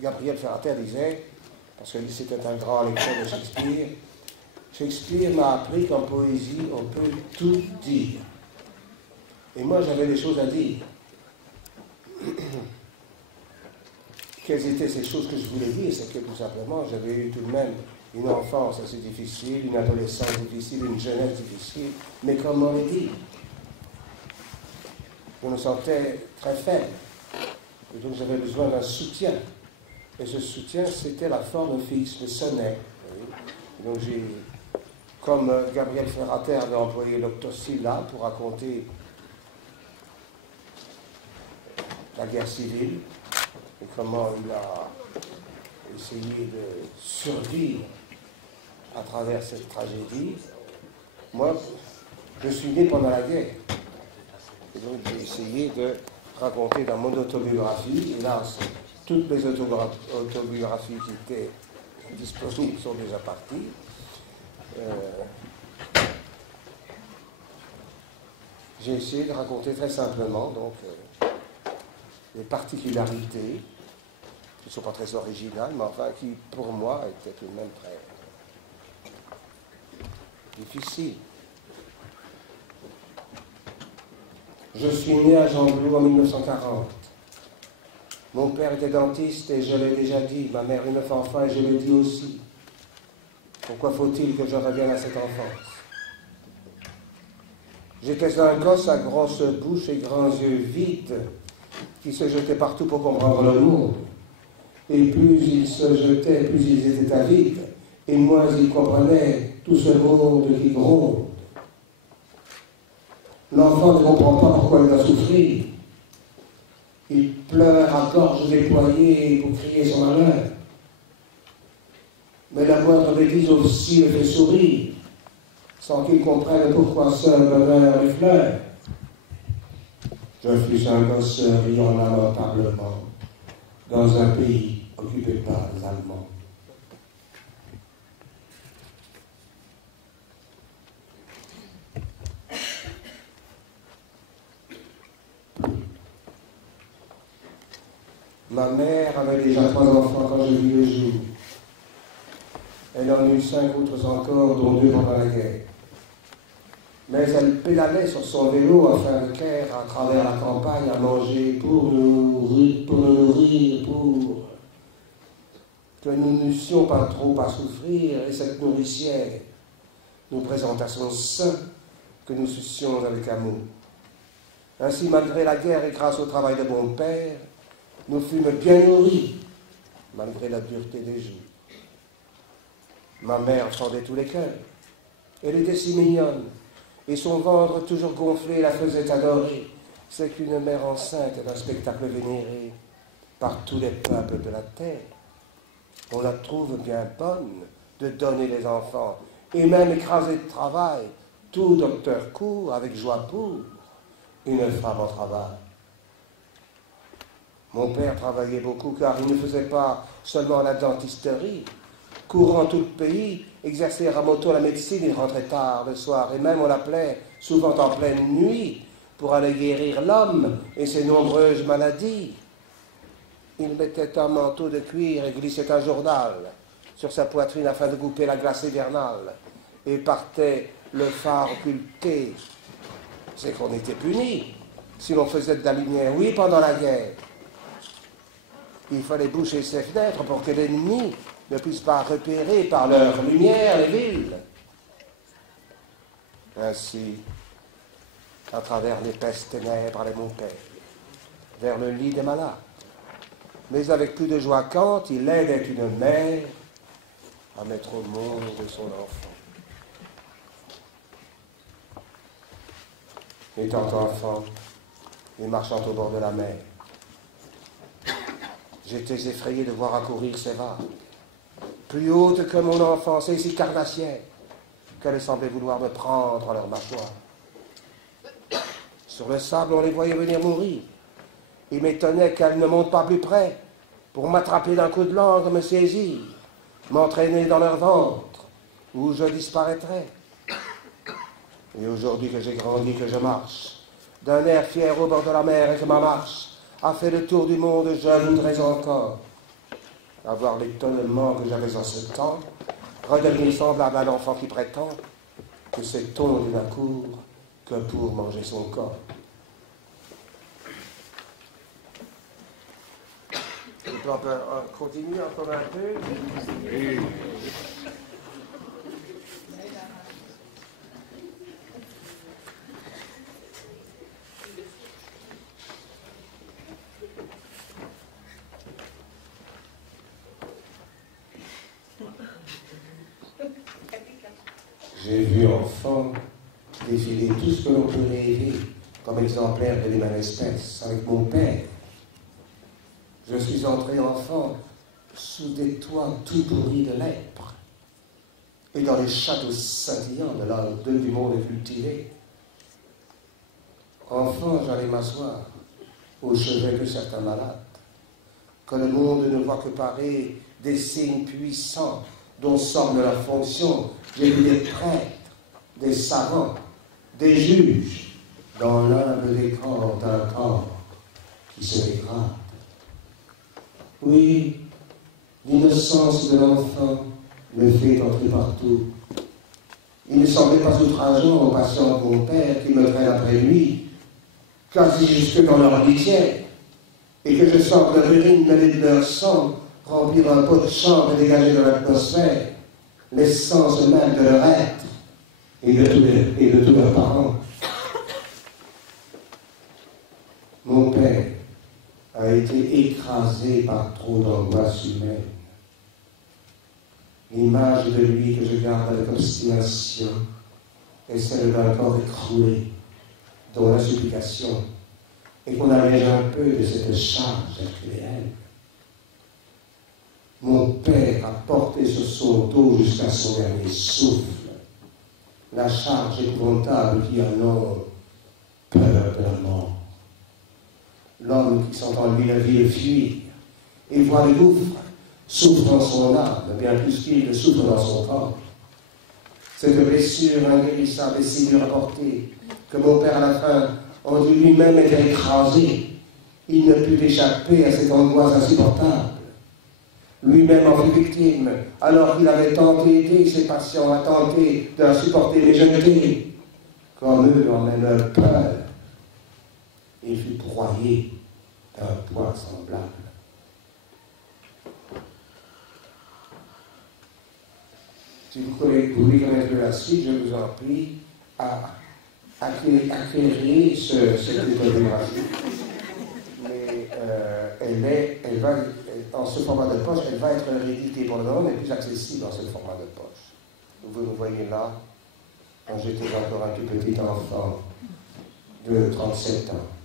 Gabriel Ferrater disait, parce que c'était un grand lecteur de Shakespeare, Shakespeare m'a appris qu'en poésie, on peut tout dire. Et moi, j'avais des choses à dire. Quelles étaient ces choses que je voulais dire? C'est que tout simplement, j'avais eu tout de même une enfance assez difficile, une adolescence difficile, une jeunesse difficile, mais comment le dire? Je me sentais très faible, et donc j'avais besoin d'un soutien. Et ce soutien, c'était la forme fixe, le sonnet. Donc j'ai, comme Gabriel Ferrater avait employé l'octosyllabe pour raconter la guerre civile, et comment il a essayé de survivre à travers cette tragédie. Moi, je suis né pendant la guerre. Et donc j'ai essayé de raconter dans mon autobiographie, hélas, toutes mes autobiographies qui étaient disponibles sont déjà parties. J'ai essayé de raconter très simplement donc, les particularités qui ne sont pas très originales, mais enfin qui, pour moi, étaient tout de même très difficiles. Je suis né à Gembloux en 1940. Mon père était dentiste et je l'ai déjà dit, ma mère 9 enfants et je le dis aussi. Pourquoi faut-il que je revienne à cette enfance? J'étais un gosse à grosse bouche et grands yeux vides qui se jetaient partout pour comprendre le monde. Et plus ils se jetaient, plus ils étaient avides, et moins ils comprenaient tout ce monde qui gronde. L'enfant ne comprend pas pourquoi il doit souffrir. Il pleure à gorge déployée pour crier son malheur. Mais la moindre bêtise aussi le fait sourire, sans qu'il comprenne pourquoi seul bonheur lui pleure. Je fus un gosse riant lamentablement, dans un pays occupé par les Allemands. Ma mère avait déjà 3 enfants quand je vis le jour. Elle en eut 5 autres encore, dont 2 pendant la guerre. Mais elle pédalait sur son vélo à faire le clair à travers la campagne à manger pour nous nourrir, pour que nous n'eussions pas trop à souffrir, et cette nourricière nous présenta son sein que nous sucions avec amour. Ainsi, malgré la guerre et grâce au travail de mon père, nous fûmes bien nourris, malgré la dureté des jours. Ma mère fendait tous les cœurs. Elle était si mignonne, et son ventre toujours gonflé la faisait adorer. C'est qu'une mère enceinte est un spectacle vénéré par tous les peuples de la terre. On la trouve bien bonne de donner les enfants, et même écrasée de travail, tout docteur court avec joie pour une femme en travail. Mon père travaillait beaucoup car il ne faisait pas seulement la dentisterie. Courant tout le pays, exercer à moto la médecine, il rentrait tard le soir, et même on l'appelait souvent en pleine nuit pour aller guérir l'homme et ses nombreuses maladies. Il mettait un manteau de cuir et glissait un journal sur sa poitrine afin de couper la glace hivernale, et partait le phare occulté. C'est qu'on était puni si l'on faisait de la lumière. Oui, pendant la guerre, il fallait boucher ses fenêtres pour que l'ennemi ne puisse pas repérer par leur lumière les villes. Ainsi, à travers l'épaisse ténèbres allait mon père, vers le lit des malades. Mais avec plus de joie quand il aidait une mère à mettre au monde son enfant. Étant enfant et marchant au bord de la mer, j'étais effrayé de voir accourir ces vagues, plus hautes que mon enfance et si carnassières qu'elles semblaient vouloir me prendre à leur mâchoire. Sur le sable, on les voyait venir mourir. Il m'étonnait qu'elles ne montent pas plus près pour m'attraper d'un coup de langue, me saisir, m'entraîner dans leur ventre, où je disparaîtrais. Et aujourd'hui que j'ai grandi, que je marche, d'un air fier au bord de la mer et que ma marche a fait le tour du monde, je voudrais encore avoir l'étonnement que j'avais en ce temps, redevenir semblable à l'enfant qui prétend que c'est tondre d'un cour que pour manger son corps. On peut continuer encore un peu. Oui. J'ai vu enfant défiler tout ce que l'on peut rêver comme exemplaire de l'humaine espèce avec mon père. Je suis entré enfant sous des toits tout pourris de lèpre et dans les châteaux scintillants de l'an 2 du monde cultivé. Enfant, j'allais m'asseoir au chevet de certains malades, que le monde ne voit que parer des signes puissants dont semble la fonction. J'ai vu des prêtres, des savants, des juges dans l'humble décor d'un corps qui se dégrade. Oui, l'innocence de l'enfant me fait entrer partout. Il ne semblait pas outrageant aux patients de mon père qui me traînent après lui, quasi jusque dans leur litière, et que je sens de l'urine mêlée de leur sang remplir un pot de chambre et dégager de l'atmosphère l'essence même de leur être et de tous leurs parents. Mon père a été écrasé par trop d'angoisse humaine. L'image de lui que je garde avec obstination est celle d'un corps écroulé, dont la supplication est qu'on allège un peu de cette charge actuelle. Mon père a porté sur son dos jusqu'à son dernier souffle la charge épouvantable qui annonce peur de la mort. L'homme qui sent en lui la vie le fuir et voit le gouffre souffre dans son âme, bien plus qu'il souffre dans son corps. Cette blessure inguérissable et si dure à porter que mon père à la fin, en lui-même était écrasé, il ne put échapper à cette angoisse insupportable. Lui-même en fut victime, alors qu'il avait tant aidé ses patients à tenter de la supporter les jeter, comme eux en même peur. Il fut broyé d'un poids semblable. Si vous voulez connaître la suite, je vous en prie à acquérir cette autobiographie. Mais elle va, en ce format de poche, elle va être rééditée pour le moment, mais plus accessible dans ce format de poche. Vous me voyez là, quand j'étais encore un tout petit enfant de 37 ans.